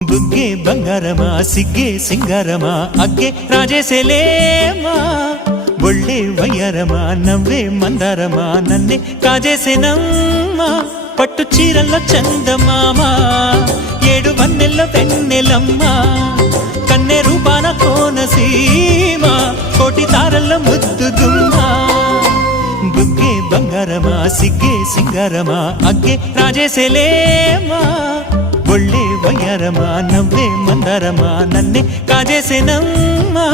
బుగ్గే బంగారమా సిగ్గే సింగారమా అగ్గే రాజేసేలేమా ఒళ్ళే వయ్యారమా నవ్వే మందారమా నన్నే కాజేసేనమ్మా పట్టు చీరల్లో చందమామా ఏడు వన్నెల్ల వెన్నెలమ్మా కన్నె రూపాన కోనసీమా కోటి తారల్ల ముద్దుగుమ్మా బుగ్గే బంగారమా సిగ్గే సింగారమా అగ్గే రాజేసేలేమా ఒళ్ళే వయ్యారమా నవ్వే మందారమా నన్నే కాజేసేనమ్మా